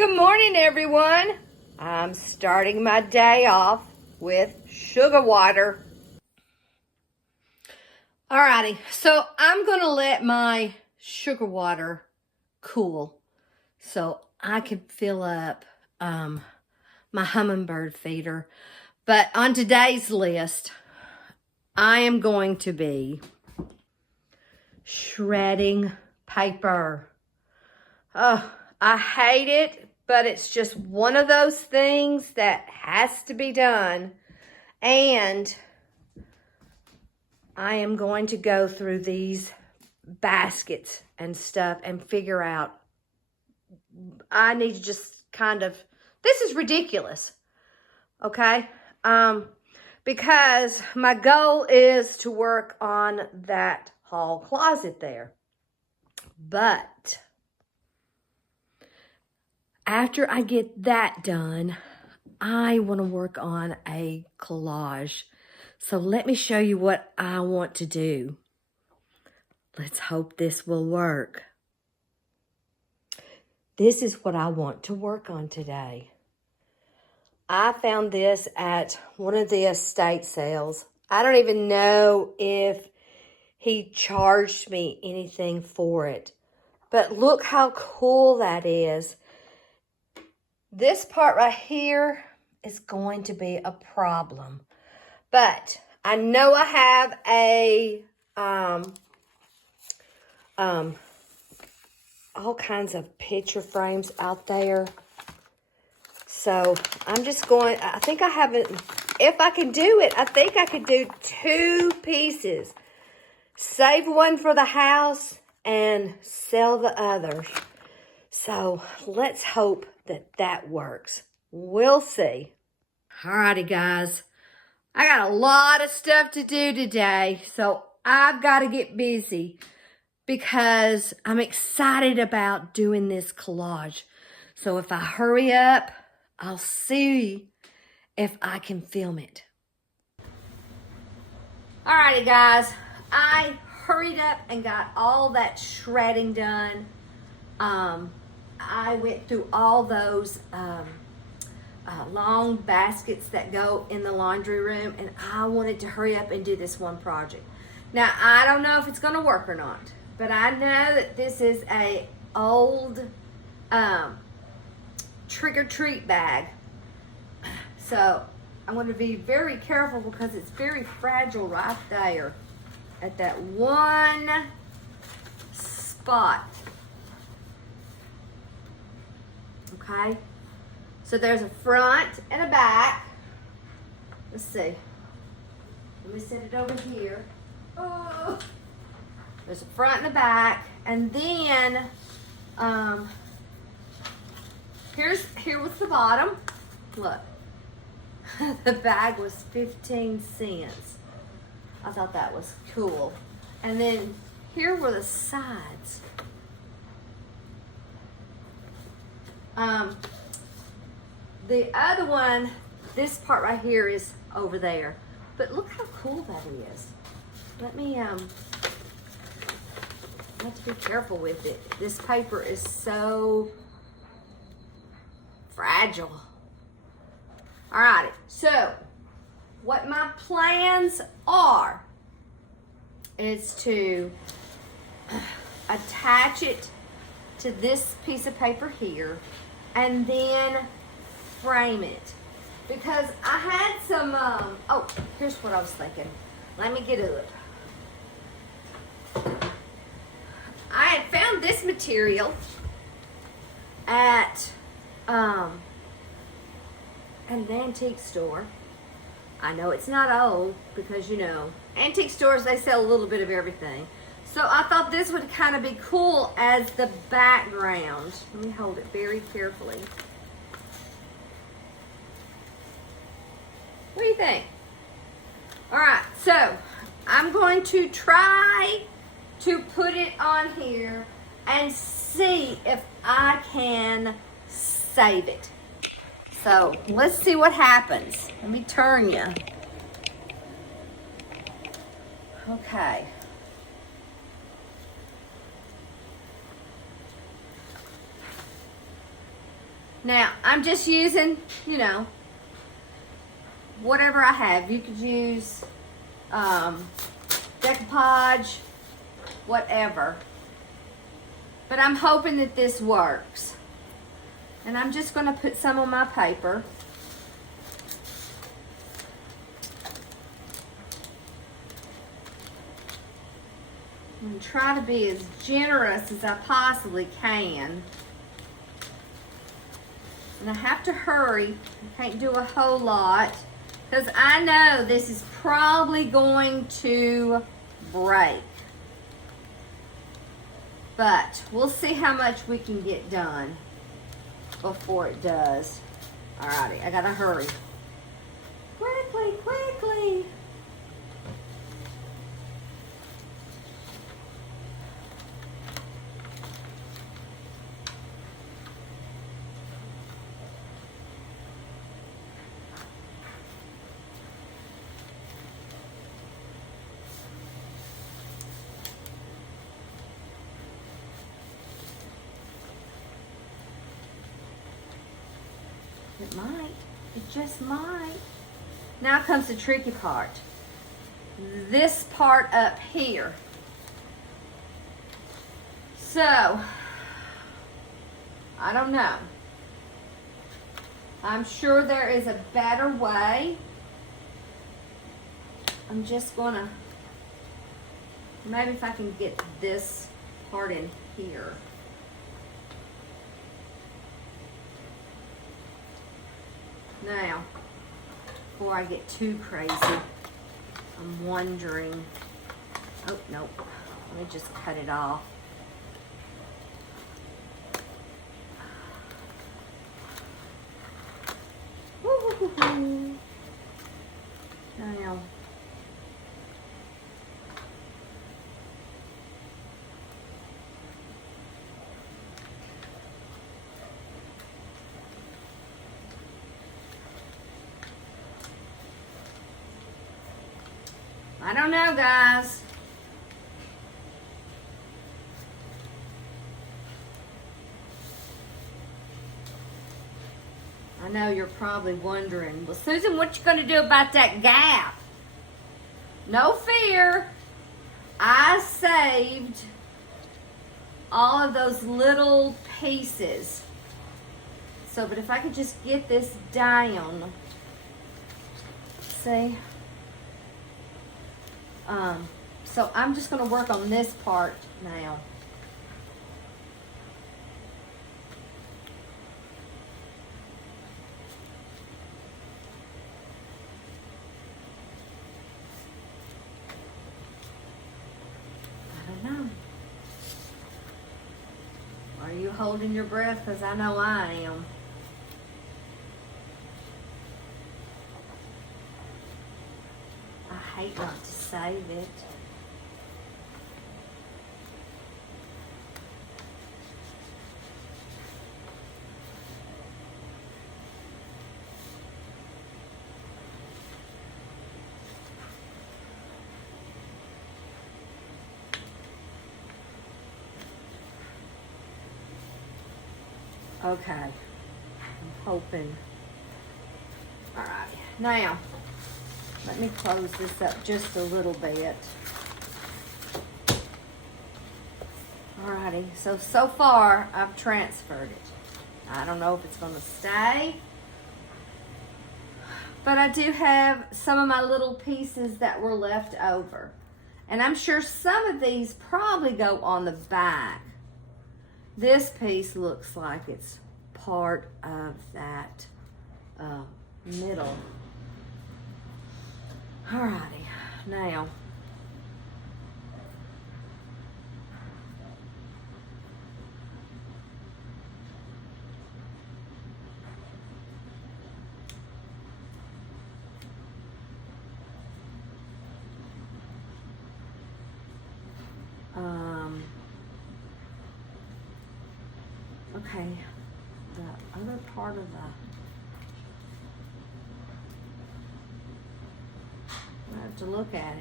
Good morning, everyone. I'm starting my day off with sugar water. Alrighty, so I'm gonna let my sugar water cool so I can fill up my hummingbird feeder. But on today's list, I am going to be shredding paper. Oh, I hate it, but it's just one of those things that has to be done. And I am going to go through these baskets and stuff and figure out, I need to just kind of, this is ridiculous, okay? Because my goal is to work on that hall closet there. But after I get that done, I want to work on a collage. So let me show you what I want to do. Let's hope this will work. This is what I want to work on today. I found this at one of the estate sales. I don't even know if he charged me anything for it. But look how cool that is. This part right here is going to be a problem. But I know I have a all kinds of picture frames out there. So I'm just going, I think I haven't, if I can do it, I think I could do 2 pieces. Save one for the house and sell the others. So let's hope that that works. We'll see. Alrighty, guys. I got a lot of stuff to do today, so I've got to get busy because I'm excited about doing this collage. So if I hurry up, I'll see if I can film it. Alrighty, guys. I hurried up and got all that shredding done. I went through all those long baskets that go in the laundry room, and I wanted to hurry up and do this one project. Now, I don't know if it's going to work or not, but I know that this is a old trick-or-treat bag. So I'm going to be very careful because it's very fragile right there at that one spot. Okay, so there's a front and a back. Let's see. Let me set it over here. Oh. There's a front and a back, and then here was the bottom. Look, the bag was 15 cents. I thought that was cool. And then here were the sides. The other one, this part right here is over there. But look how cool that is. Let me, I have to be careful with it. This paper is so fragile. Alrighty, so what my plans are is to attach it to this piece of paper here and then frame it, because I had some oh, here's what I was thinking. Let me get it. I had found this material at an antique store. I know it's not old because, you know, antique stores, they sell a little bit of everything. So I thought this would kind of be cool as the background. Let me hold it very carefully. What do you think? All right, so I'm going to try to put it on here and see if I can save it. So let's see what happens. Let me turn you. Okay. Now, I'm just using, you know, whatever I have. You could use decoupage, whatever. But I'm hoping that this works. And I'm just going to put some on my paper. And try to be as generous as I possibly can. And I have to hurry. I can't do a whole lot because I know this is probably going to break. But we'll see how much we can get done before it does. Alrighty, I gotta hurry. Quickly, quickly. It might. It just might. Now comes the tricky part. This part up here. So, I don't know. I'm sure there is a better way. I'm just gonna, maybe if I can get this part in here. Now, before I get too crazy, I'm wondering, oh, nope, let me just cut it off. Woo-hoo-hoo-hoo. Now, I don't know, guys. I know you're probably wondering, well, Susan, what you gonna do about that gap? No fear. I saved all of those little pieces. So, but if I could just get this down, see? So I'm just going to work on this part now. I don't know. Are you holding your breath? Because I know I am. I hate not to save it. Okay, I'm hoping. All right, now, let me close this up just a little bit. Alrighty, so far I've transferred it. I don't know if it's gonna stay, but I do have some of my little pieces that were left over. And I'm sure some of these probably go on the back. This piece looks like it's part of that middle. Alrighty, now okay, the other part of the, I have to look at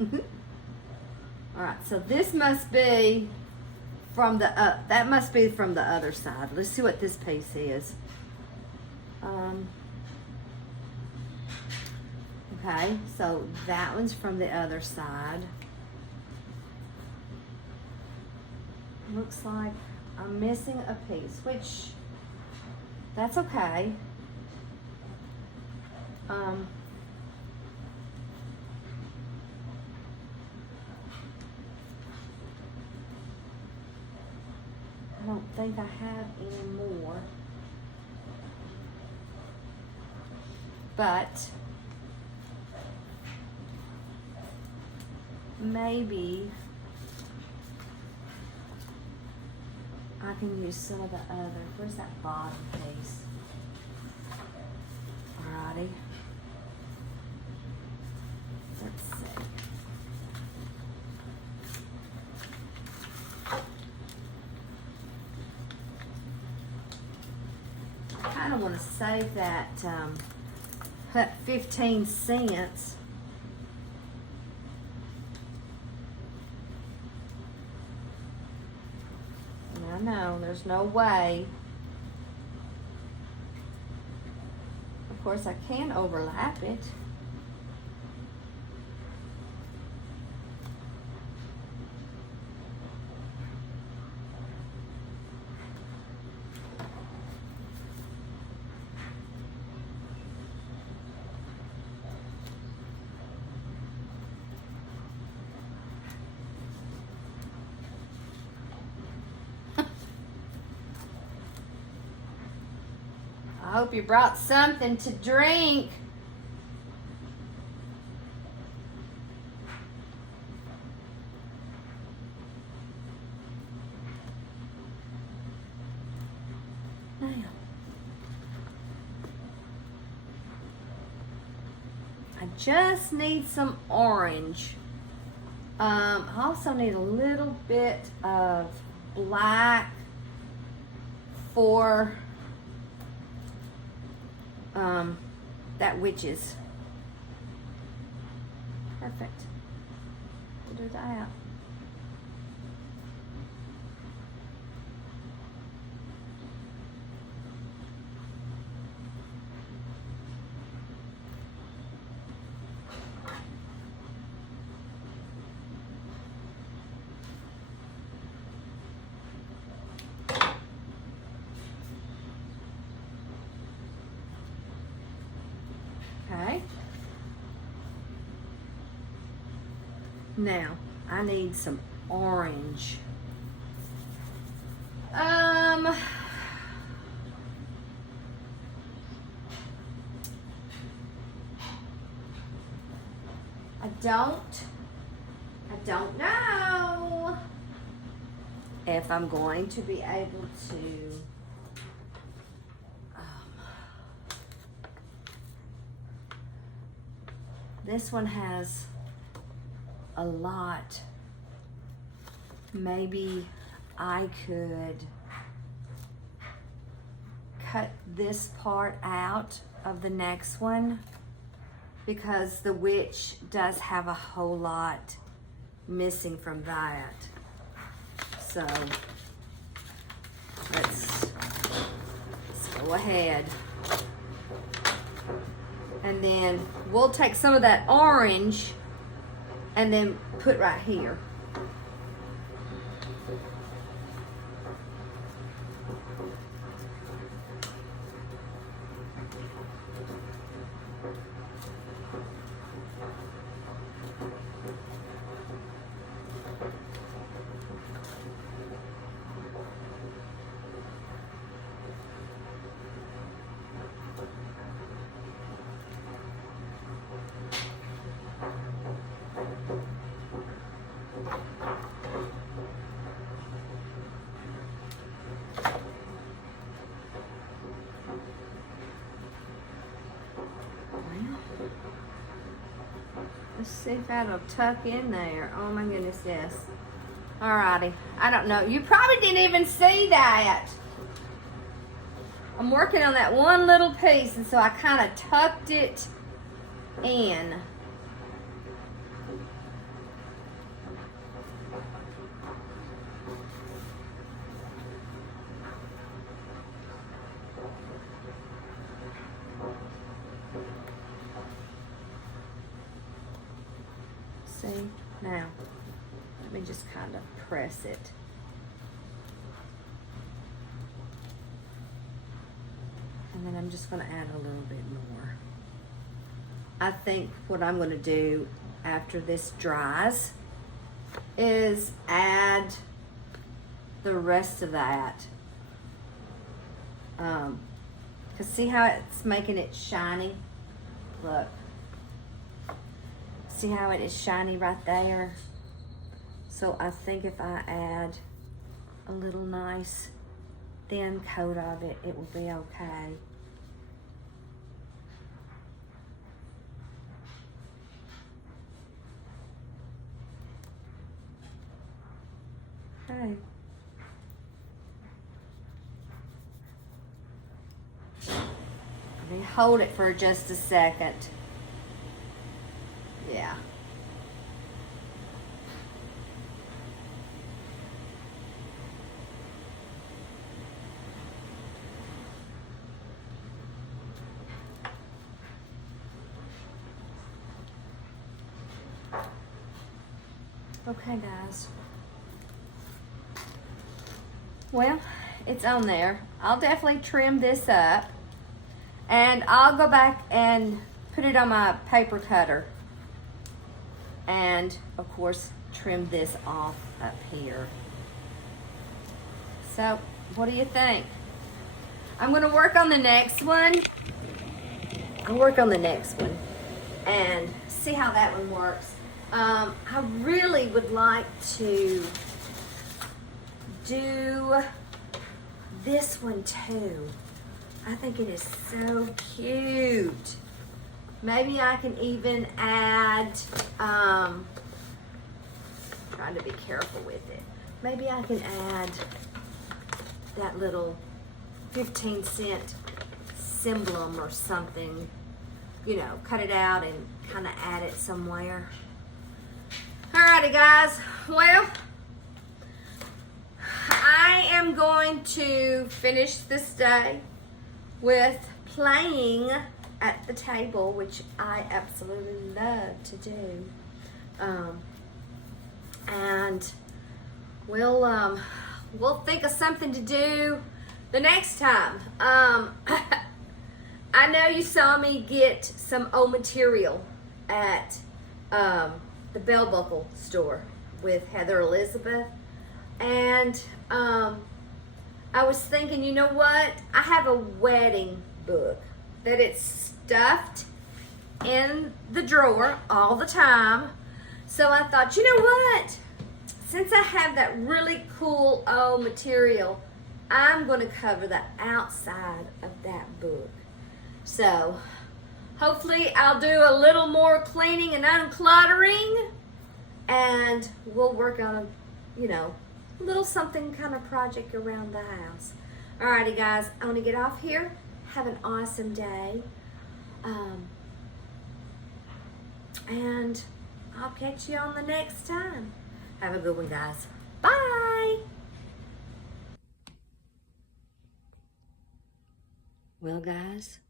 it. All right, so this must be from the, that must be from the other side. Let's see what this piece is. Okay, so that one's from the other side. Looks like I'm missing a piece, which, that's okay. I don't think I have any more. But maybe I can use some of the other. Where's that bottom piece? Alrighty. Let's see. I kind of want to save that 15 cents. I know, there's no way. Of course, I can overlap it. I hope you brought something to drink. Now, I just need some orange. I also need a little bit of black for that witches. Perfect. To do that. Okay. Now, I need some orange. I don't know if I'm going to be able to this one has a lot. Maybe I could cut this part out of the next one because the witch does have a whole lot missing from that. So let's go ahead. And then we'll take some of that orange and then put right here. Let's see if that'll tuck in there. Oh my goodness, yes. Alrighty. I don't know. You probably didn't even see that. I'm working on that one little piece, and so I kind of tucked it in. Now, let me just kind of press it. And then I'm just going to add a little bit more. I think what I'm going to do after this dries is add the rest of that. Cause see how it's making it shiny? Look. See how it is shiny right there? So I think if I add a little nice thin coat of it, it will be okay. Okay. Let me hold it for just a second. Yeah. Okay, guys. Well, it's on there. I'll definitely trim this up. And I'll go back and put it on my paper cutter. And, of course, trim this off up here. So, what do you think? I'm going to work on the next one. I'll work on the next one and see how that one works. I really would like to do this one too. I think it is so cute. Maybe I can even add, trying to be careful with it. Maybe I can add that little 15-cent emblem or something, you know, cut it out and kind of add it somewhere. Alrighty, guys. Well, I am going to finish this day with playing at the table, which I absolutely love to do. And we'll think of something to do the next time. I know you saw me get some old material at the bell buckle store with Heather Elizabeth, and I was thinking, you know what? I have a wedding book that it's stuffed in the drawer all the time. So I thought, you know what? Since I have that really cool old material, I'm going to cover the outside of that book. So hopefully I'll do a little more cleaning and uncluttering, and we'll work on a, you know, little something kind of project around the house. Alrighty, guys, I want to get off here. Have an awesome day. And I'll catch you on the next time. Have a good one, guys. Bye. Well, guys,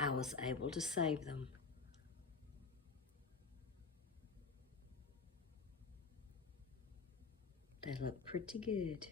I was able to save them. They look pretty good.